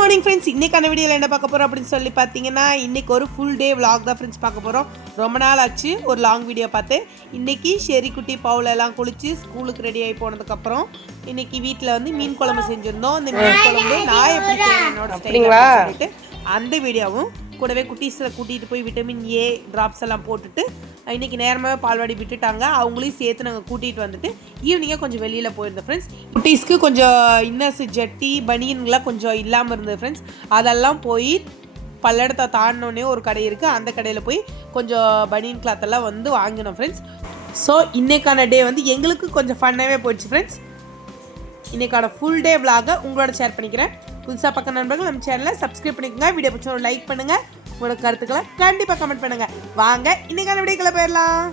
Morning friends இன்னைக்கான வீடியோவில் என்ன பார்க்க போகிறோம் அப்படின்னு சொல்லி பார்த்தீங்கன்னா இன்னைக்கு ஒரு ஃபுல் டே vlog தான் ஃப்ரெண்ட்ஸ் பார்க்க போகிறோம் ரொம்ப நாள் ஆச்சு ஒரு லாங் வீடியோ பார்த்து. இன்னைக்கு ஷெரிக்குட்டி பவுல எல்லாம் குளிச்சு ஸ்கூலுக்கு ரெடி ஆகி போனதுக்கப்புறம் இன்னைக்கு வீட்டில் வந்து மீன் குழம்பு செஞ்சுருந்தோம். அந்த மீன் குழம்பு நான் எப்படி செய்யணும் என்னோட சொல்லிட்டு அந்த வீடியோவும் கூடவே குட்டீஸில் கூட்டிகிட்டு போய் விட்டமின் ஏ ட்ராப்ஸ் எல்லாம் போட்டுட்டு இன்னைக்கு நேரமாகவே பால்வாடி விட்டுட்டாங்க. அவங்களையும் சேர்த்து நாங்கள் கூட்டிகிட்டு வந்துட்டு ஈவினிங்காக கொஞ்சம் வெளியில் போயிருந்தோம் ஃப்ரெண்ட்ஸ் குட்டீஸ்க்கு கொஞ்சம் இன்னர்ஸ் ஜட்டி பனியன்கள்லாம் கொஞ்சம் இல்லாமல் இருந்தது ஃப்ரெண்ட்ஸ் அதெல்லாம் போய் பல்லடத்தை தாண்டினோடனே ஒரு கடை இருக்குது அந்த கடையில் போய் கொஞ்சம் பனியன் கிளாத் எல்லாம் வந்து வாங்கினோம் ஃப்ரெண்ட்ஸ் ஸோ இன்றைக்கான டே வந்து எங்களுக்கு கொஞ்சம் ஃபன்னாகவே போயிடுச்சு ஃப்ரெண்ட்ஸ் இன்றைக்கான ஃபுல் டே vlog-அ உங்களோட ஷேர் பண்ணிக்கிறேன். புதுசாக பக்கம் நண்பர்கள் நம்ம சேனலை சப்ஸ்கிரைப் பண்ணிக்கோங்க. வீடியோ பிடிச்ச ஒரு லைக் பண்ணுங்கள் உங்களோட கருத்துக்களை கண்டிப்பாக கமெண்ட் பண்ணுங்கள் வாங்க இன்னைக்கான வீடியோக்குள்ள போயிடலாம்.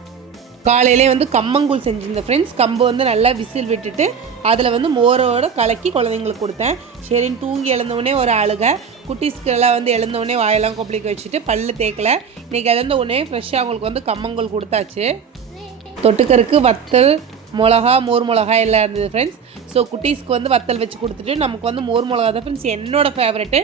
காலையிலே வந்து கம்மங்கூழ் செஞ்சிருந்தேன் ஃப்ரெண்ட்ஸ் கம்பு வந்து நல்லா விசில் விட்டுட்டு அதில் வந்து மோரோட கலக்கி குழந்தைங்களுக்கு கொடுத்தேன். சரின்னு தூங்கி எழுந்தவுடனே ஒரு அழுக குட்டீஸ்க்கெல்லாம் வந்து எழுந்தவுடனே வாயெல்லாம் கொப்பளிக்க வச்சுட்டு பல்லு தேய்க்கல இன்னைக்கு எழுந்த உடனே ஃப்ரெஷ்ஷாக அவங்களுக்கு வந்து கம்மங்கூழ் கொடுத்தாச்சு. தொட்டுக்கருக்கு வத்தல் மிளகா மோர் மிளகா எல்லாம் இருந்தது ஃப்ரெண்ட்ஸ் ஸோ குட்டீஸ்க்கு வந்து வத்தல் வச்சு கொடுத்துட்டு நமக்கு வந்து மோர் மிளகா தான் ஃப்ரெண்ட்ஸ் என்னோட ஃபேவரெட்டு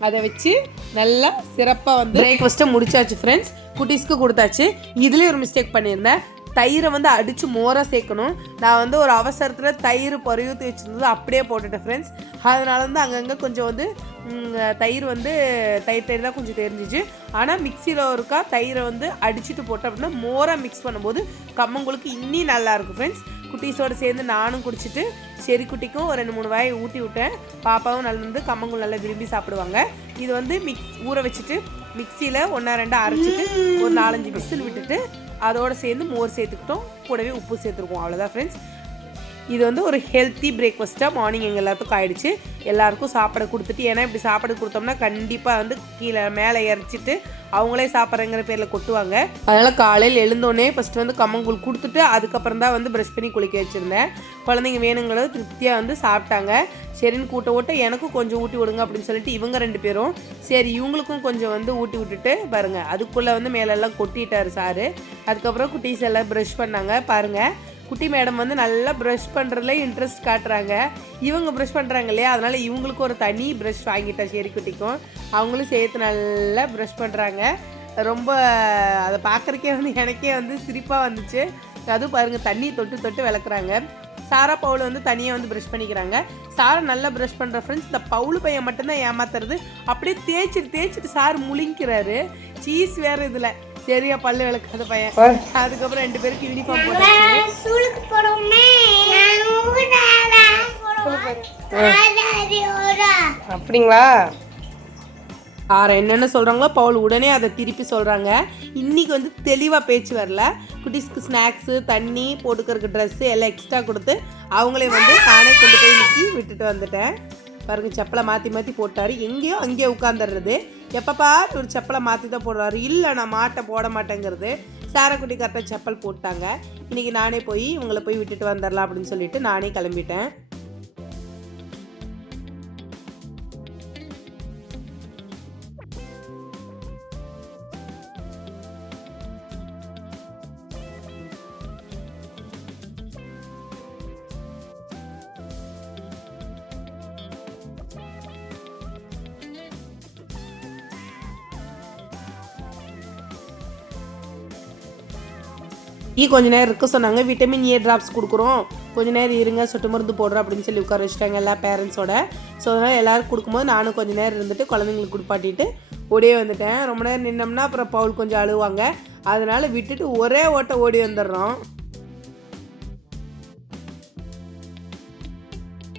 அதை வச்சு நல்லா சிறப்பாக வந்து பிரேக்ஃபாஸ்ட்டை முடிச்சாச்சு ஃப்ரெண்ட்ஸ் குட்டீஸ்க்கு கொடுத்தாச்சு. இதுலேயும் ஒரு மிஸ்டேக் பண்ணியிருந்தேன். தயிரை வந்து அடித்து மோராக சேர்க்கணும். நான் வந்து ஒரு அவசரத்தில் தயிர் பொறையூற்றி வச்சுருந்தது அப்படியே போட்டுட்டேன் ஃப்ரெண்ட்ஸ் அதனால வந்து அங்கங்கே கொஞ்சம் வந்து தயிர் வந்து தயிர் தயிர் தான் கொஞ்சம் தெரிஞ்சிச்சு. ஆனால் மிக்சியில் ஒருக்கா தயிரை வந்து அடிச்சுட்டு போட்டோம் அப்படின்னா மோராக மிக்ஸ் பண்ணும்போது கம்மங்களுக்கு இன்னும் நல்லா இருக்கும் ஃப்ரெண்ட்ஸ் குட்டீஸோடு சேர்ந்து நானும் குடிச்சிட்டு செரி குட்டிக்கும் ஒரு ரெண்டு மூணு வாயை ஊட்டி விட்டேன். பாப்பாவும் நல்லா வந்து கம்மங்கூழ் நல்லா விரும்பி சாப்பிடுவாங்க. இது வந்து மிக்ஸ் ஊற வச்சுட்டு மிக்சியில் ஒன்றா ரெண்டாக அரைச்சிட்டு ஒரு நாலஞ்சு விசில் விட்டுட்டு அதோட சேர்ந்து மோர் சேர்த்துக்கிட்டோம். கூடவே உப்பு சேர்த்துருக்கோம். அவ்வளோதான் ஃப்ரெண்ட்ஸ் இது வந்து ஒரு ஹெல்த்தி பிரேக்ஃபாஸ்ட்டாக மார்னிங் எங்கள் எல்லாத்துக்கும் ஆகிடுச்சு எல்லாருக்கும் சாப்பாடு கொடுத்துட்டு ஏன்னா இப்படி சாப்பாடு கொடுத்தோம்னா கண்டிப்பாக வந்து கீழே மேலே இறச்சிட்டு அவங்களே சாப்பிட்றங்கிற பேரில் கொட்டுவாங்க. அதனால் காலையில் எழுந்தோடனே ஃபஸ்ட்டு வந்து கம்மங்கூழ் கொடுத்துட்டு அதுக்கப்புறம் தான் வந்து ப்ரெஷ் பண்ணி குளிக்க வச்சுருந்தேன். குழந்தைங்க வேணுங்கிறத திருப்தியாக வந்து சாப்பிட்டாங்க. சரின்னு கூட்ட ஓட்ட எனக்கும் கொஞ்சம் ஊட்டி விடுங்க அப்படின்னு சொல்லிட்டு இவங்க ரெண்டு பேரும் சரி இவங்களுக்கும் கொஞ்சம் வந்து ஊட்டி விட்டுட்டு பாருங்கள் அதுக்குள்ளே வந்து மேலெல்லாம் கொட்டிட்டார் சாரு. அதுக்கப்புறம் குட்டீஸ் எல்லாம் ப்ரஷ் பண்ணாங்க. பாருங்கள் குட்டி மேடம் வந்து நல்லா ப்ரஷ் பண்ணுறதுல இன்ட்ரெஸ்ட் காட்டுறாங்க. இவங்க ப்ரஷ் பண்ணுறாங்க இல்லையா? அதனால் இவங்களுக்கு ஒரு தனி ப்ரஷ் வாங்கிட்டேன் சரி குட்டிக்கும். அவங்களும் சேர்த்து நல்லா ப்ரஷ் பண்ணுறாங்க ரொம்ப அதை பார்க்குறக்கே வந்து எனக்கே வந்து சிரிப்பாக வந்துச்சு. அதுவும் பாருங்கள் தண்ணி தொட்டு தொட்டு விளக்குறாங்க. சாரா பவுல் வந்து தனியாக வந்து ப்ரஷ் பண்ணிக்கிறாங்க. சாரை நல்லா ப்ரஷ் பண்ணுற ஃப்ரெண்ட்ஸ் இந்த பவுல் பையன் மட்டும்தான் ஏமாத்துறது. அப்படியே தேய்ச்சிட்டு தேய்ச்சிட்டு சார் முழிங்கிறாரு. சீஸ் வேறு இதில். சரியா பல்லு விளக்காத பையன். அதுக்கப்புறம் ரெண்டு பேருக்கு யூனிஃபார்ம் போறோமே. அப்படிங்களா? ஆறு என்னென்ன சொல்கிறாங்களோ பவுல் உடனே அதை திருப்பி சொல்கிறாங்க இன்னைக்கு வந்து தெளிவாக பேச்சு வரல. குட்டீஸ்க்கு ஸ்நாக்ஸு தண்ணி போட்டுக்கிறதுக்கு ட்ரெஸ்ஸு எல்லாம் எக்ஸ்ட்ரா கொடுத்து அவங்களே வந்து நானே கொண்டு போய் இன்னைக்கு விட்டுட்டு வந்துட்டேன். பாருங்க செப்பலை மாற்றி மாற்றி போட்டார். எங்கேயோ அங்கேயே உட்காந்துடுறது எப்போ ஒரு செப்பலை மாற்றி தான் போடுறாரு. இல்லை நான் மாட்டை போட மாட்டேங்கிறது. சாரக்குட்டி கரெக்டாக செப்பல் போட்டாங்க. இன்றைக்கி நானே போய் இவங்களை போய் விட்டுட்டு வந்துடலாம் அப்படின்னு சொல்லிட்டு நானே கிளம்பிட்டேன். டீ கொஞ்ச நேரம் இருக்க சொன்னாங்க. விட்டமின் ஏ ட்ராப்ஸ் கொடுக்குறோம். கொஞ்ச நேரம் இருங்க சொட்டு மருந்து போடுறோம் அப்படின்னு சொல்லி உட்கார வச்சுட்டாங்க எல்லா பேரண்ட்ஸோட ஸோ அதனால் எல்லோரும் கொடுக்கும்போது நானும் கொஞ்ச நேரம் இருந்துட்டு குழந்தைங்களுக்கு குடிப்பாட்டிட்டு ஓடியே வந்துட்டேன். ரொம்ப நேரம் நின்னோம்னா அப்புறம் பவுல் கொஞ்சம் அழுவாங்க. அதனால் விட்டுட்டு ஒரே ஓட்ட ஓடி வந்துடுறோம்.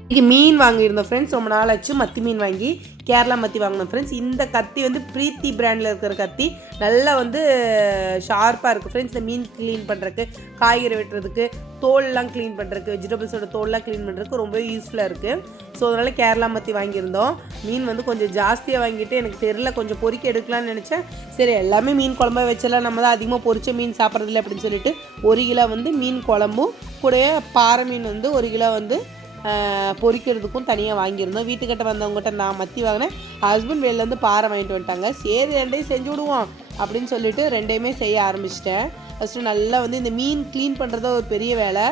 இன்றைக்கி மீன் வாங்கியிருந்தோம் ஃப்ரெண்ட்ஸ் ரொம்ப நாள் ஆச்சு. மத்தி மீன் வாங்கி கேரளா மத்தி வாங்கினோம் ஃப்ரெண்ட்ஸ் இந்த கத்தி வந்து பிரீத்தி பிராண்டில் இருக்கிற கத்தி. நல்லா வந்து ஷார்ப்பாக இருக்குது ஃப்ரெண்ட்ஸ் இந்த மீன் க்ளீன் பண்ணுறக்கு காய்கறி வெட்டுறதுக்கு தோல்லாம் க்ளீன் பண்ணுறதுக்கு வெஜிடபிள்ஸோட தோல்லாம் க்ளீன் பண்ணுறதுக்கு ரொம்பவே யூஸ்ஃபுல்லாக இருக்குது ஸோ அதனால் கேரளா மத்தி வாங்கியிருந்தோம். மீன் வந்து கொஞ்சம் ஜாஸ்தியாக வாங்கிட்டு எனக்கு தெரில கொஞ்சம் பொறிக்க எடுக்கலாம்னு நினச்சேன். சரி எல்லாமே மீன் குழம்பா வச்செல்லாம் நம்ம தான் அதிகமாக பொறிச்ச மீன் சாப்பிட்றதில்ல அப்படின்னு சொல்லிட்டு ஒரு கிலோ வந்து மீன் குழம்பும் கூடவே பாறை மீன் வந்து ஒரு கிலோ வந்து பொறிக்கிறதுக்கும் தனியாக வாங்கியிருந்தோம். வீட்டுக்கிட்ட வந்தவங்ககிட்ட நான் மத்தி வாங்கினேன். ஹஸ்பண்ட் வெளிலேருந்து பாறை வாங்கிட்டு வந்துட்டாங்க. சரி ரெண்டையும் செஞ்சு விடுவோம் அப்படின்னு சொல்லிட்டு ரெண்டையுமே செய்ய ஆரம்பிச்சிட்டேன். ஃபஸ்ட்டு நல்லா வந்து இந்த மீன் க்ளீன் பண்ணுறது ஒரு பெரிய வேலை.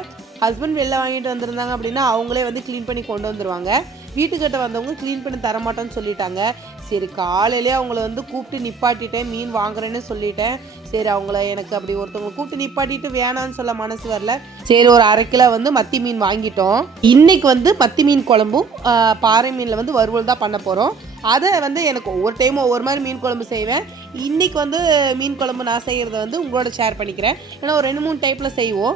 ஹஸ்பண்ட் வெளில வாங்கிட்டு வந்திருந்தாங்க அப்படின்னா அவங்களே வந்து க்ளீன் பண்ணி கொண்டு வந்துருவாங்க. வீட்டுக்கிட்ட வந்தவங்க க்ளீன் பண்ணி தரமாட்டோன்னு சொல்லிட்டாங்க. சரி காலையிலே அவங்கள வந்து கூப்பிட்டு நிப்பாட்டிட்டேன் மீன் வாங்குறேன்னு சொல்லிட்டேன். சரி அவங்கள எனக்கு அப்படி ஒருத்தவங்க கூப்பிட்டு நிப்பாட்டிட்டு வேணான்னு சொல்ல மனசு வரல. சரி ஒரு அரை கிலோ வந்து மத்தி மீன் வாங்கிட்டோம். இன்னைக்கு வந்து மத்தி மீன் குழம்பும் பாறை மீனில் வந்து வறுவல் தான் பண்ண போகிறோம் அதை வந்து எனக்கு ஒவ்வொரு டைமும் ஒவ்வொரு மாதிரி மீன் குழம்பு செய்வேன். இன்னைக்கு வந்து மீன் குழம்பு நான் செய்கிறத வந்து உங்களோட ஷேர் பண்ணிக்கிறேன். ஏன்னா ஒரு ரெண்டு மூணு டைப்பில் செய்வோம்.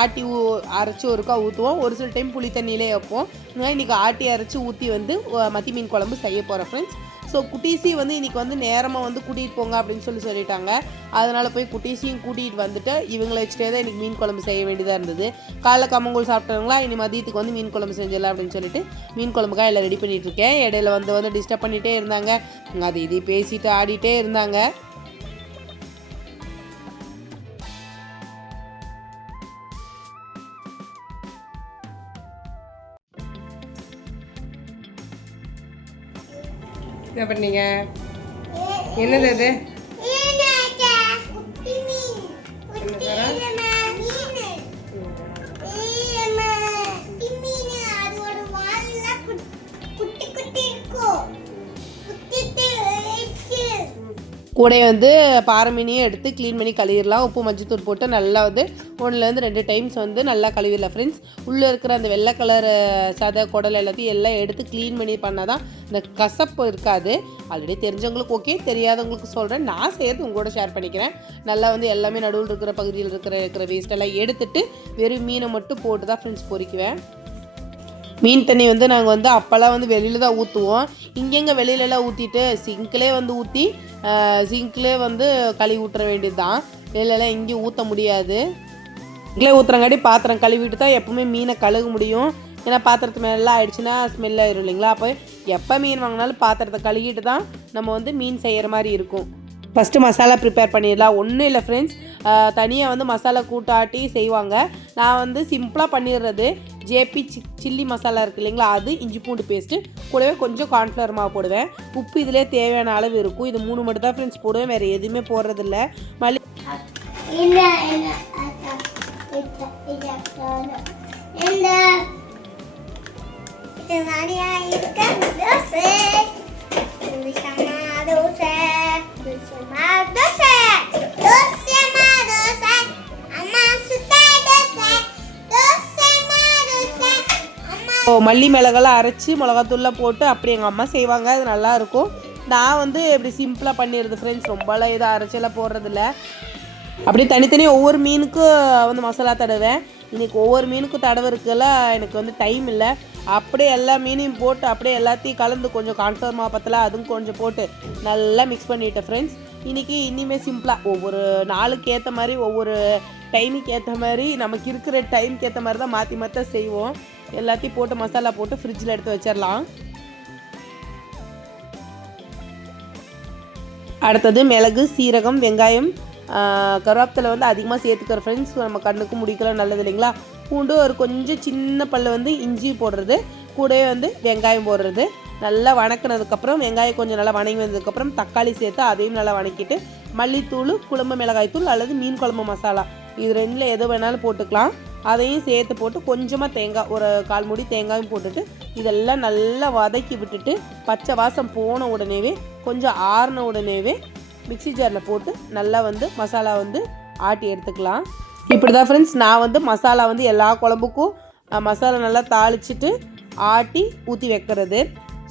ஆட்டி ஊ அரைச்சி ஒருக்கா ஊற்றுவோம் ஒரு சில டைம் புளி தண்ணியிலே வைப்போம். இன்றைக்கி இன்னைக்கு ஆட்டி அரைச்சி ஊற்றி வந்து மத்தி மீன் குழம்பு செய்ய போகிறேன் ஃப்ரெண்ட்ஸ் ஸோ குட்டீசி வந்து இன்னைக்கு வந்து நேரமாக வந்து கூட்டிகிட்டு போங்க அப்படின்னு சொல்லி சொல்லிட்டாங்க. அதனால் போய் குட்டீசியும் கூட்டிகிட்டு வந்துட்டு இவங்களை வச்சுட்டே தான் எனக்கு மீன் குழம்பு செய்ய வேண்டியதாக இருந்தது. காலைல கம்மங்கூழ் சாப்பிட்டவங்களா இனி மதியத்துக்கு வந்து மீன் குழம்பு செஞ்சிடலாம் அப்படின்னு சொல்லிட்டு மீன் குழம்புக்காக எல்லாம் ரெடி பண்ணிகிட்ருக்கேன் இருக்கேன். இடையில வந்து வந்து டிஸ்டர்ப் பண்ணிகிட்டே இருந்தாங்க. அது இது பேசிட்டு ஆடிட்டே இருந்தாங்க. என்ன பண்ணீங்க? என்னது அது? கூட வந்து பாறை மீனையும் எடுத்து க்ளீன் பண்ணி கழுவிடலாம். உப்பு மஞ்சத்தூள் போட்டு நல்லா வந்து ஒன்றுலேருந்து ரெண்டு டைம்ஸ் வந்து நல்லா கழுவிடலாம் ஃப்ரெண்ட்ஸ் உள்ளே இருக்கிற அந்த வெள்ளை கலர் சதை குடல் எல்லாத்தையும் எல்லாம் எடுத்து க்ளீன் பண்ணி பண்ணால் தான் இந்த கசப்பு இருக்காது. ஆல்ரெடி தெரிஞ்சவங்களுக்கு ஓகே தெரியாதவங்களுக்கு சொல்கிறேன் நான் செய்கிறது உங்களோட ஷேர் பண்ணிக்கிறேன். நல்லா வந்து எல்லாமே நடுவில் இருக்கிற பகுதியில் இருக்கிற இருக்கிற வேஸ்ட் எல்லாம் எடுத்துட்டு வெறும் மீனை மட்டும் போட்டு தான் ஃப்ரெண்ட்ஸ் பொறிக்குவேன். மீன் தண்ணி வந்து நாங்கள் வந்து அப்போல்லாம் வந்து வெளியில் தான் ஊற்றுவோம் இங்கெங்கே வெளியிலலாம் ஊற்றிட்டு சிங்க்லே வந்து ஊற்றி சிங்க்லே வந்து கழுவி ஊற்ற வேண்டியது தான் வெளியிலலாம் எங்கேயும் ஊற்ற முடியாது. சிங்க்லே ஊற்றுறங்காட்டி பாத்திரம் கழுவிட்டு தான் எப்போவுமே மீனை கழுக முடியும். ஏன்னா பாத்திரத்து மேலாம் ஆயிடுச்சுன்னா ஸ்மெல் ஆயிரும் இல்லைங்களா? அப்போ எப்போ மீன் வாங்கினாலும் பாத்திரத்தை கழுவிட்டு தான் நம்ம வந்து மீன் செய்கிற மாதிரி இருக்கும். ஃபஸ்ட்டு மசாலா ப்ரிப்பேர் பண்ணிடலாம். ஒன்றும் இல்லை ஃப்ரெண்ட்ஸ் தனியாக வந்து மசாலா கூட்டாட்டி செய்வாங்க. நான் வந்து சிம்பிளாக பண்ணிடுறது. ஜேபி சி சில்லி மசாலா இருக்குது இல்லைங்களா அது இஞ்சி பூண்டு பேஸ்ட்டு கூடவே கொஞ்சம் கார்ன்ஃப்ளவர் மாவு போடுவேன். உப்பு இதிலே தேவையான அளவு இருக்கும். இது மூணு மட்டும் தான் ஃப்ரெண்ட்ஸ் போடுவேன். வேறு எதுவுமே போடுறதில்ல. மல்லி இந்த மல்லி மிளகெல்லாம் அரைச்சி மிளகாத்தூள்லாம் போட்டு அப்படி எங்கள் அம்மா செய்வாங்க. அது நல்லாயிருக்கும். நான் வந்து இப்படி சிம்பிளாக பண்ணிடுது ஃப்ரெண்ட்ஸ் ரொம்பலாம் இதாக அரைச்செல்லாம் போடுறதில்ல. அப்படியே தனித்தனியாக ஒவ்வொரு மீனுக்கும் வந்து மசாலா தடவேன் இன்றைக்கி ஒவ்வொரு மீனுக்கும் தடவுறதுக்கெல்லாம் எனக்கு வந்து டைம் இல்லை. அப்படியே எல்லா மீனையும் போட்டு அப்படியே எல்லாத்தையும் கலந்து கொஞ்சம் கான்ஃபர் மாப்பத்தில் அதுவும் கொஞ்சம் போட்டு நல்லா மிக்ஸ் பண்ணிட்டேன் ஃப்ரெண்ட்ஸ் இன்றைக்கி இனிமேல் சிம்பிளாக ஒவ்வொரு நாளுக்கு ஏற்ற மாதிரி ஒவ்வொரு டைமுக்கு ஏற்ற மாதிரி நமக்கு இருக்கிற டைமுக்கு ஏற்ற மாதிரி தான் மாற்றி மாற்றி செய்வோம். எல்லாத்தையும் போட்டு மசாலா போட்டு ஃப்ரிட்ஜில் எடுத்து வச்சிடலாம் அடுத்தது மிளகு சீரகம் வெங்காயம் கருவேப்பிலை வந்து அதிகமாக சேர்த்துக்கிற ஃப்ரெண்ட்ஸ் நம்ம கண்ணுக்கு முடிக்கலாம் நல்லது இல்லைங்களா? பூண்டு ஒரு கொஞ்சம் சின்ன பல்லு வந்து இஞ்சி போடுறது கூடவே வந்து வெங்காயம் போடுறது. நல்லா வணக்கினதுக்கப்புறம் வெங்காயம் கொஞ்சம் நல்லா வணங்கி வந்ததுக்கப்புறம் தக்காளி சேர்த்து அதையும் நல்லா வணக்கிட்டு மல்லித்தூள் குழம்பு மிளகாய் தூள் அல்லது மீன் குழம்பு மசாலா. இது ரெண்டில் எது வேணாலும் போட்டுக்கலாம். அதையும் சேர்த்து போட்டு கொஞ்சமாக தேங்காய் ஒரு கால் மூடி தேங்காயும் போட்டுட்டு இதெல்லாம் நல்லா வதக்கி விட்டுட்டு பச்சை வாசம் போன உடனேவே கொஞ்சம் ஆறின உடனேவே மிக்ஸி ஜாரில் போட்டு நல்லா வந்து மசாலா வந்து ஆட்டி எடுத்துக்கலாம். இப்படி தான் ஃப்ரெண்ட்ஸ் நான் வந்து மசாலா வந்து எல்லா குழம்புக்கும் மசாலா நல்லா தாளிச்சிட்டு ஆட்டி ஊற்றி வைக்கிறது.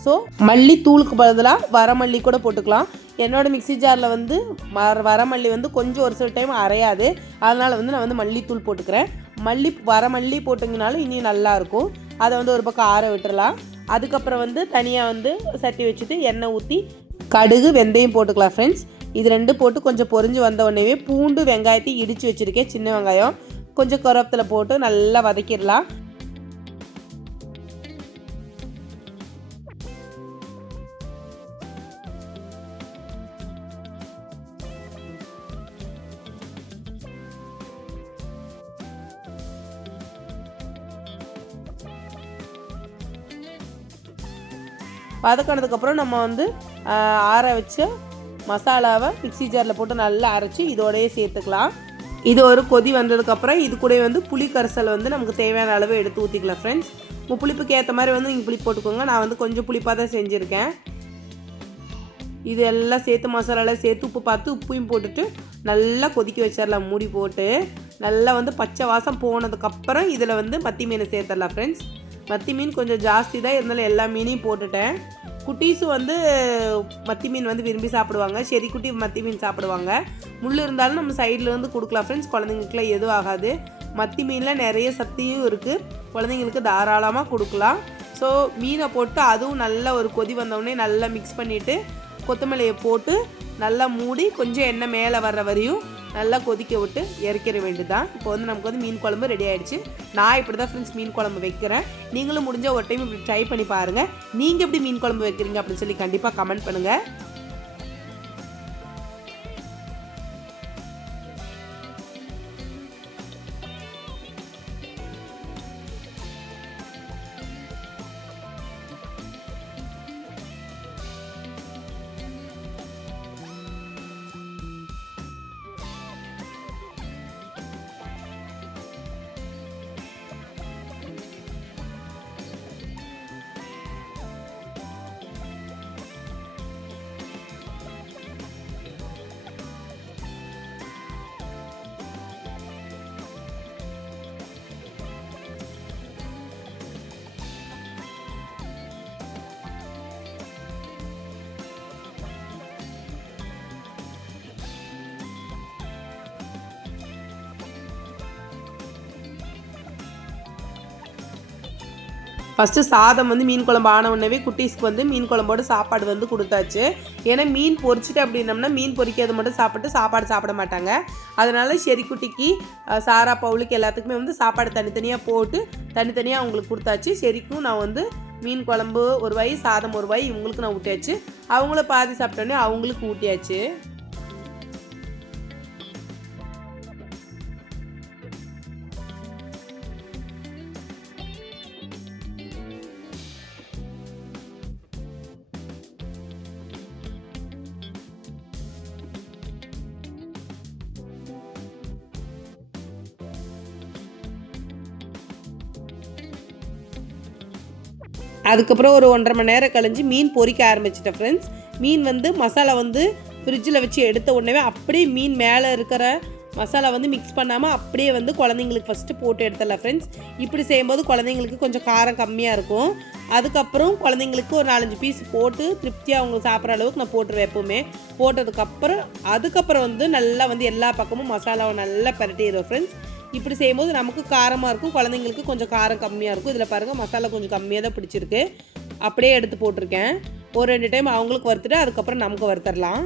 ஸோ மல்லி தூளுக்கு பதிலாக வரமல்லி கூட போட்டுக்கலாம். என்னோடய மிக்ஸி ஜாரில் வந்து வர வரமல்லி வந்து கொஞ்சம் ஒரு சில டைம் அரையாது. அதனால் வந்து நான் வந்து மல்லித்தூள் போட்டுக்கிறேன். மல்லி வர மல்லி போட்டிங்கனாலும் இனி நல்லாயிருக்கும். அதை வந்து ஒரு பக்கம் ஆற விட்டுறலாம். அதுக்கப்புறம் வந்து தனியாக வந்து சட்டி வச்சுட்டு எண்ணெய் ஊற்றி கடுகு வெந்தயம் போட்டுக்கலாம் ஃப்ரெண்ட்ஸ் இது ரெண்டு போட்டு கொஞ்சம் பொரிஞ்சு வந்த உடனே பூண்டு வெங்காயத்தை இடித்து வச்சுருக்கேன் சின்ன வெங்காயம். கொஞ்சம் கருவேப்பிலை போட்டு நல்லா வதக்கிடலாம். வதக்கினதுக்கப்புறம் நம்ம வந்து ஆற வச்ச மசாலாவை மிக்ஸி ஜாரில் போட்டு நல்லா அரைச்சி இதோடையே சேர்த்துக்கலாம். இது ஒரு கொதி வந்ததுக்கப்புறம் இது கூட வந்து புளி கரைசல் வந்து நமக்கு தேவையான அளவு எடுத்து ஊற்றிக்கலாம் ஃப்ரெண்ட்ஸ் உங்கள் புளிப்புக்கு ஏற்ற மாதிரி வந்து நீங்கள் புளி போட்டுக்கோங்க. நான் வந்து கொஞ்சம் புளிப்பாக தான் செஞ்சுருக்கேன். இது எல்லாம் சேர்த்து மசாலாலாம் சேர்த்து உப்பு பார்த்து உப்பையும் போட்டுட்டு நல்லா கொதிக்க வச்சிடலாம். மூடி போட்டு நல்லா வந்து பச்சை வாசம் போனதுக்கப்புறம் இதில் வந்து மத்தி மீனை சேர்த்துடலாம் ஃப்ரெண்ட்ஸ் மத்தி மீன் கொஞ்சம் ஜாஸ்தி தான். இருந்தாலும் எல்லா மீனையும் போட்டுட்டேன். குட்டீஸும் வந்து மத்தி மீன் வந்து விரும்பி சாப்பிடுவாங்க. செரி குட்டி மத்தி மீன் சாப்பிடுவாங்க. முள் இருந்தாலும் நம்ம சைடில் வந்து கொடுக்கலாம் ஃப்ரெண்ட்ஸ் குழந்தைங்களுக்குலாம் எதுவும் ஆகாது. மத்தி மீனில் நிறைய சக்தியும் இருக்குது குழந்தைங்களுக்கு தாராளமாக கொடுக்கலாம். ஸோ மீனை போட்டு அதுவும் நல்லா ஒரு கொதி வந்தோடனே நல்லா மிக்ஸ் பண்ணிவிட்டு கொத்தமல்லியை போட்டு நல்லா மூடி கொஞ்சம் எண்ணெய் மேலே வர்ற வரையும் நல்லா கொதிக்க விட்டு இறக்கிற வேண்டியதுதான். இப்போ வந்து நமக்கு வந்து மீன் குழம்பு ரெடி ஆகிடுச்சு நான் இப்படி தான் ஃப்ரெண்ட்ஸ் மீன் குழம்பு வைக்கிறேன். நீங்களும் முடிஞ்ச ஒரு டைம் இப்படி ட்ரை பண்ணி பாருங்கள் நீங்கள் எப்படி மீன் குழம்பு வைக்கிறீங்க அப்படின்னு சொல்லி கண்டிப்பாக கமெண்ட் பண்ணுங்கள் ஃபஸ்ட்டு சாதம் வந்து மீன் குழம்பு ஆன உடனே குட்டீஸ்க்கு வந்து மீன் குழம்போட சாப்பாடு வந்து கொடுத்தாச்சு. ஏன்னா மீன் பொரிச்சிட்டு அப்படின்னம்னா மீன் பொறிக்காத மட்டும் சாப்பிட்டு சாப்பாடு சாப்பிட மாட்டாங்க. அதனால் செரிக்குட்டிக்கு சாரா பவுலுக்கு எல்லாத்துக்குமே வந்து சாப்பாடு தனித்தனியாக போட்டு தனித்தனியாக அவங்களுக்கு கொடுத்தாச்சு. செரிக்கும் நான் வந்து மீன் குழம்பு ஒரு வாய் சாதம் ஒரு வாய் இவங்களுக்கு நான் ஊட்டியாச்சு. அவங்கள பாதி சாப்பிட்டோன்னே அவங்களுக்கு ஊட்டியாச்சு. அதுக்கப்புறம் ஒரு ஒன்றரை மணி நேரம் கழிஞ்சு மீன் பொரிக்க ஆரம்பிச்சிட்டேன் ஃப்ரெண்ட்ஸ் மீன் வந்து மசாலா வந்து ஃப்ரிட்ஜில் வச்சு எடுத்த உடனே அப்படியே மீன் மேலே இருக்கிற மசாலா வந்து மிக்ஸ் பண்ணாமல் அப்படியே வந்து குழந்தைங்களுக்கு ஃபஸ்ட்டு போட்டு எடுத்துடலாம் ஃப்ரெண்ட்ஸ் இப்படி செய்யும்போது குழந்தைங்களுக்கு கொஞ்சம் காரம் கம்மியாக இருக்கும். அதுக்கப்புறம் குழந்தைங்களுக்கு ஒரு நாலஞ்சு பீஸ் போட்டு திருப்தியாக அவங்க சாப்பிட்ற அளவுக்கு நான் போட்டுருவேன் எப்போவுமே. போட்டதுக்கப்புறம் அதுக்கப்புறம் வந்து நல்லா வந்து எல்லா பக்கமும் மசாலாவை நல்லா பரட்டிடுவேன் ஃப்ரெண்ட்ஸ் இப்படி செய்யும்போது நமக்கு காரமாக இருக்கும் குழந்தைங்களுக்கு கொஞ்சம் காரம் கம்மியாக இருக்கும். இதில் பாருங்கள் மசாலா கொஞ்சம் கம்மியாக தான் பிடிச்சிருக்கு. அப்படியே எடுத்து போட்டிருக்கேன். ஒரு ரெண்டு டைம் அவங்களுக்கு வறுத்துட்டு அதுக்கப்புறம் நமக்கு வறுத்தரலாம்.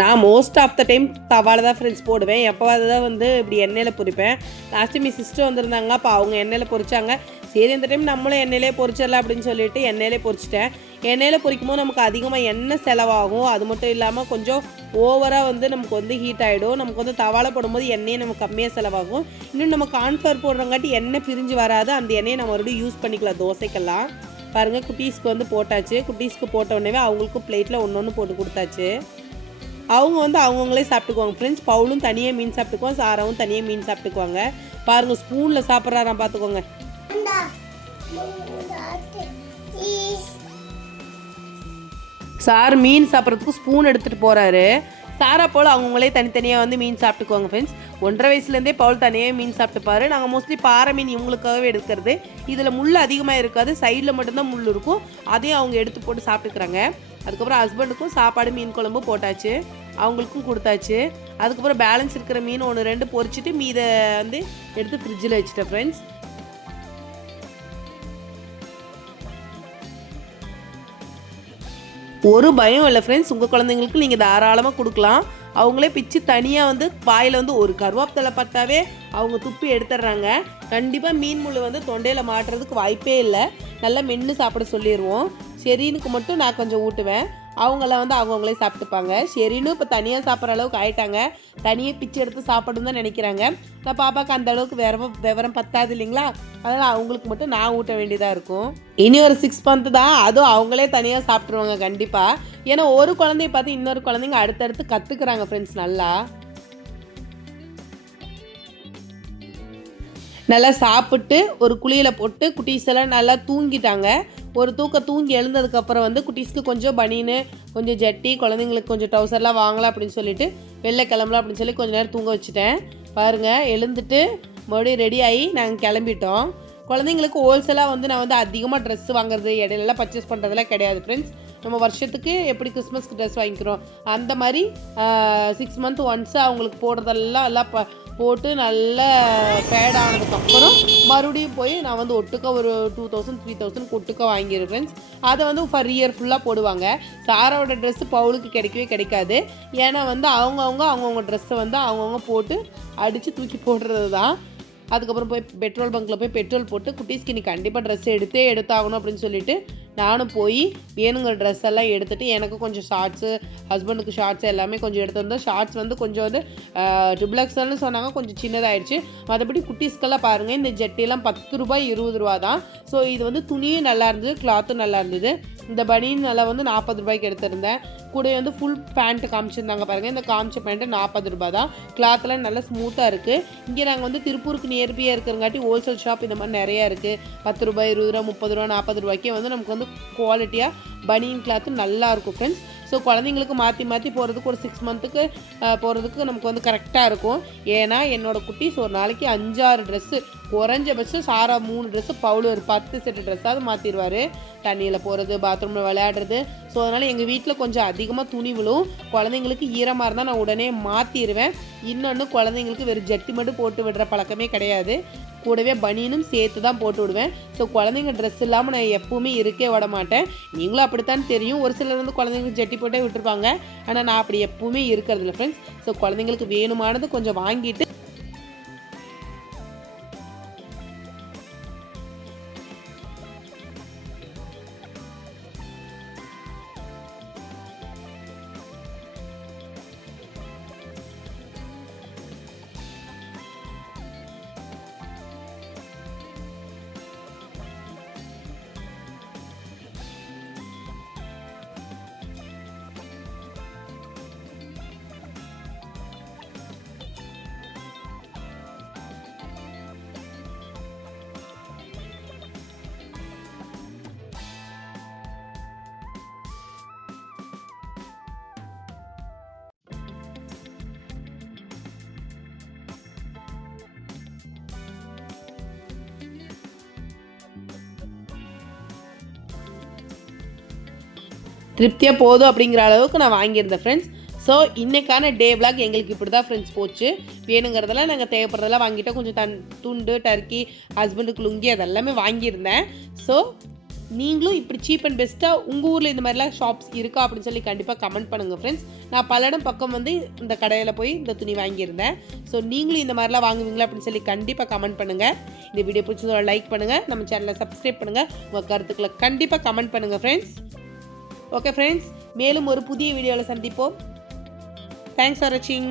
நான் மோஸ்ட் ஆஃப் த டைம் தவால தான் ஃப்ரெண்ட்ஸ் போடுவேன். எப்போவாது தான் வந்து இப்படி எண்ணெயில் பொரிப்பேன். லாஸ்ட்டு மீ சிஸ்டர் வந்திருந்தாங்க அப்போ அவங்க எண்ணெயில் பொரிச்சாங்க. சரி இந்த டைம் நம்மளும் எண்ணெயிலே பொரிச்சிடலாம் அப்படின்னு சொல்லிட்டு எண்ணெயிலே பொரிச்சிட்டேன். எண்ணெயில் பொரிக்கும் போது நமக்கு அதிகமாக எண்ணெய் செலவாகும். அது மட்டும் இல்லாமல் கொஞ்சம் ஓவராக வந்து நமக்கு வந்து ஹீட் ஆகிடும் நமக்கு வந்து தவாலை போடும்போது எண்ணெயை நமக்கு கம்மியாக செலவாகும். இன்னும் நம்ம கான்ஃபர் போடுறங்காட்டி எண்ணெய் பிரிஞ்சு வராது. அந்த எண்ணெயை நம்ம மறுபடியும் யூஸ் பண்ணிக்கலாம் தோசைக்கெல்லாம். பாருங்கள் குட்டீஸ்க்கு வந்து போட்டாச்சு. குட்டீஸ்க்கு போட்ட உடனே அவங்களுக்கும் பிளேட்டில் ஒன்று ஒன்று போட்டு கொடுத்தாச்சு. அவங்க வந்து அவங்கவுங்களே சாப்பிட்டுக்குவாங்க. ஃப்ரெண்ட்ஸ் பவுலும் தனியாக மீன் சாப்பிட்டுக்குவான் சாராவும் தனியாக மீன் சாப்பிட்டுக்குவாங்க. பாருங்க ஸ்பூனில் சாப்பிட்றாராம் பார்த்துக்கோங்க சார் மீன் சாப்பிட்றதுக்கு ஸ்பூன் எடுத்துகிட்டு போகிறாரு சாரா போல் அவங்களே தனித்தனியாக வந்து மீன் சாப்பிட்டுக்குவாங்க ஃப்ரெண்ட்ஸ் ஒன்றரை வயசுலேருந்தே பவுல் தனியாக மீன் சாப்பிட்டுப்பாரு. நாங்கள் மோஸ்ட்லி பாறை மீன் இவங்களுக்காகவே எடுக்கிறது. இதில் முள் அதிகமாக இருக்காது. சைடில் மட்டும்தான் முள் இருக்கும். அதையும் அவங்க எடுத்து போட்டு சாப்பிட்டுக்கிறாங்க. அதுக்கப்புறம் ஹஸ்பண்டுக்கும் சாப்பாடு மீன் குழம்பு போட்டாச்சு. அவங்களுக்கும் கொடுத்தாச்சு. அதுக்கப்புறம் பேலன்ஸ் இருக்கிற மீன் ஒன்று ரெண்டு பொறிச்சிட்டு மீதை வந்து எடுத்து ஃப்ரிட்ஜில் வச்சுட்டேன் ஃப்ரெண்ட்ஸ் ஒரு பயம் இல்லை ஃப்ரெண்ட்ஸ் உங்கள் குழந்தைங்களுக்கு நீங்கள் தாராளமாக கொடுக்கலாம். அவங்களே பிச்சு தனியாக வந்து வாயில் வந்து ஒரு கருவேப்பிலை பார்த்தாவே அவங்க துப்பி எடுத்துடுறாங்க. கண்டிப்பாக மீன் முள் வந்து தொண்டையில் மாட்டுறதுக்கு வாய்ப்பே இல்லை. நல்லா மென்று சாப்பிட சொல்லிடுவோம் ஷெரீனுக்கு மட்டும் நான் கொஞ்சம் ஊட்டுவேன். அவங்களாம் வந்து அவங்கவுங்களே சாப்பிட்டுப்பாங்க. ஷெரீனும் இப்போ தனியாக சாப்பிட்ற அளவுக்கு ஆயிட்டாங்க. தனியாக பிச்சை எடுத்து சாப்பிடணும் தான் நினைக்கிறாங்க. நான் பாப்பாவுக்கு அந்த அளவுக்கு வேற விவரம் பத்தாது இல்லைங்களா? அதனால் அவங்களுக்கு மட்டும் நான் ஊட்ட வேண்டியதாக இருக்கும். இனி ஒரு சிக்ஸ் மந்த் தான். அதுவும் அவங்களே தனியாக சாப்பிட்ருவாங்க கண்டிப்பாக ஏன்னா ஒரு குழந்தைய பார்த்து இன்னொரு குழந்தைங்க அடுத்தடுத்து கற்றுக்குறாங்க ஃப்ரெண்ட்ஸ் நல்லா. நல்லா சாப்பிட்டு ஒரு குழியில் போட்டு குட்டீஸ் எல்லாம் நல்லா தூங்கிட்டாங்க. ஒரு தூக்க தூங்கி எழுந்ததுக்கப்புறம் வந்து குட்டீஸ்க்கு கொஞ்சம் பனின்னு கொஞ்சம் ஜட்டி குழந்தைங்களுக்கு கொஞ்சம் டவுசர்லாம் வாங்கலாம் அப்படின்னு சொல்லிட்டு வெளில கிளம்பலாம் அப்படின்னு சொல்லி கொஞ்ச நேரம் தூங்க வச்சுட்டேன். பாருங்கள் எழுந்துட்டு மறுபடியும் ரெடி ஆகி நாங்கள் கிளம்பிட்டோம். குழந்தைங்களுக்கு ஹோல்சேலாக வந்து நான் வந்து அதிகமாக ட்ரெஸ் வாங்குறது இடையிலலாம் பர்ச்சேஸ் பண்ணுறதுலாம் கிடையாது ஃப்ரெண்ட்ஸ் நம்ம வருஷத்துக்கு எப்படி கிறிஸ்மஸ்க்கு ட்ரெஸ் வாங்கிக்கிறோம்? அந்த மாதிரி சிக்ஸ் மந்த் ஒன்ஸ் அவங்களுக்கு போடுறதெல்லாம் எல்லாம் ப போட்டு நல்லா பேட் ஆனதுக்கப்புறம் மறுபடியும் போய் நான் வந்து ஒட்டுக்க ஒரு டூ தௌசண்ட் த்ரீ தௌசண்ட் ஒட்டுக்க வாங்கிடுவேன் ஃப்ரெண்ட்ஸ் அதை வந்து ஃபர் இயர் ஃபுல்லாக போடுவாங்க. சாராவோட ட்ரெஸ்ஸு பவுலுக்கு கிடைக்கவே கிடைக்காது. ஏன்னா வந்து அவங்கவுங்க அவங்கவுங்க ட்ரெஸ்ஸை வந்து அவங்கவுங்க போட்டு அடித்து தூக்கி போடுறது தான் அதுக்கப்புறம் போய் பெட்ரோல் பங்க்கில் போய் பெட்ரோல் போட்டு குட்டீஸ்க்கு நீ கண்டிப்பாக ட்ரெஸ் எடுத்தே எடுத்தாகணும் அப்படின்னு சொல்லிட்டு நானும் போய் வேணுங்கிற ட்ரெஸ் எல்லாம் எடுத்துகிட்டு எனக்கு கொஞ்சம் ஷார்ட்ஸு ஹஸ்பண்டுக்கு ஷார்ட்ஸ் எல்லாமே கொஞ்சம் எடுத்துருந்தோம் ஷார்ட்ஸ் வந்து கொஞ்சம் வந்து ட்ரிபிளக்ஸ்னு சொன்னாங்க. கொஞ்சம் சின்னதாகிடுச்சு மற்றபடி குட்டீஸ்க்கெல்லாம் பாருங்கள் இந்த ஜட்டியெல்லாம் பத்து ரூபாய் இருபது ரூபா தான் ஸோ இது வந்து துணியும் நல்லா இருந்தது கிளாத்தும் நல்லா இருந்தது. இந்த பனியன் நல்லா வந்து நாற்பது ரூபாய்க்கு எடுத்திருந்தேன். கூட வந்து ஃபுல் பேண்ட் காமிச்சிருந்தாங்க பாருங்கள் இந்த காமிச்ச பேண்ட்டு நாற்பது ரூபாய் தான். கிளாத்லாம் நல்லா ஸ்மூத்தாக இருக்குது இங்கே நாங்கள் வந்து திருப்பூருக்கு நியர்பியாக இருக்கிறங்காட்டி ஹோல்சேல் ஷாப் இந்த மாதிரி நிறையா இருக்குது பத்து ரூபாய் இருபது ரூபா முப்பது ரூபா நாற்பது ரூபாய்க்கே வந்து நமக்கு வந்து குவாலிட்டியாக பனியன் கிளாத்து நல்லா இருக்கும் ஃப்ரெண்ட்ஸ் ஸோ குழந்தைங்களுக்கு மாற்றி மாற்றி போகிறதுக்கு ஒரு சிக்ஸ் மந்த்துக்கு போகிறதுக்கு நமக்கு வந்து கரெக்டாக இருக்கும். ஏன்னா என்னோடய குட்டீஸ் ஒரு நாளைக்கு அஞ்சாறு ட்ரெஸ்ஸு குறைஞ்சபட்சம் சாரா மூணு ட்ரெஸ்ஸு பவுல் ஒரு பத்து செட்டு ட்ரெஸ்ஸாவது மாற்றிடுவார் தண்ணியில் போகிறது பாத்ரூமில் விளையாடுறது. ஸோ அதனால் எங்கள் வீட்டில் கொஞ்சம் அதிகமாக துணி விழும். குழந்தைங்களுக்கு ஈரமாக இருந்தால் நான் உடனே மாற்றிடுவேன் இன்னொன்று குழந்தைங்களுக்கு வெறும் ஜட்டி மட்டும் போட்டு விடுற பழக்கமே கிடையாது. கூடவே பனியனும் சேர்த்து தான் போட்டு விடுவேன் ஸோ குழந்தைங்க ட்ரெஸ் இல்லாமல் நான் எப்பவுமே இருக்கே விட மாட்டேன் நீங்களும் அப்படித்தான் தெரியும். ஒரு சிலர் வந்து குழந்தைங்களுக்கு ஜட்டி போட்டே விட்டுருப்பாங்க. ஆனால் நான் அப்படி எப்பவுமே இருக்கிறதில்ல ஃப்ரெண்ட்ஸ் ஸோ குழந்தைங்களுக்கு வேணுமானது கொஞ்சம் வாங்கிட்டு திருப்தியாக போதும் அப்படிங்கிற அளவுக்கு நான் வாங்கியிருந்தேன் ஃப்ரெண்ட்ஸ் ஸோ இன்றைக்கான டே விளாக் எங்களுக்கு இப்படி தான் ஃப்ரெண்ட்ஸ் போச்சு. வேணுங்கிறதெல்லாம் நாங்கள் தேவைப்படுறதெல்லாம் வாங்கிட்டோம். கொஞ்சம் தன் துண்டு டர்க்கி ஹஸ்பண்டுக்கு லுங்கி அதெல்லாமே வாங்கியிருந்தேன். ஸோ நீங்களும் இப்படி சீப் அண்ட் பெஸ்ட்டாக உங்கள் ஊரில் இந்த மாதிரிலாம் ஷாப்ஸ் இருக்கா அப்படின்னு சொல்லி கண்டிப்பாக கமெண்ட் பண்ணுங்கள் ஃப்ரெண்ட்ஸ் நான் பல்லடம் பக்கம் வந்து இந்த கடையில் போய் இந்த துணி வாங்கியிருந்தேன். ஸோ நீங்களும் இந்த மாதிரிலாம் வாங்குவீங்களா அப்படின்னு சொல்லி கண்டிப்பாக கமெண்ட் பண்ணுங்கள் இந்த வீடியோ பிடிச்சதோட லைக் பண்ணுங்கள் நம்ம சேனலை சப்ஸ்கிரைப் பண்ணுங்கள் உங்கள் கருத்துக்களை கண்டிப்பாக கமெண்ட் பண்ணுங்கள் ஃப்ரெண்ட்ஸ் ஓகே ஃப்ரெண்ட்ஸ் மேலும் ஒரு புதிய வீடியோவில் சந்திப்போம். தேங்க்ஸ் ஃபார் வாட்சிங்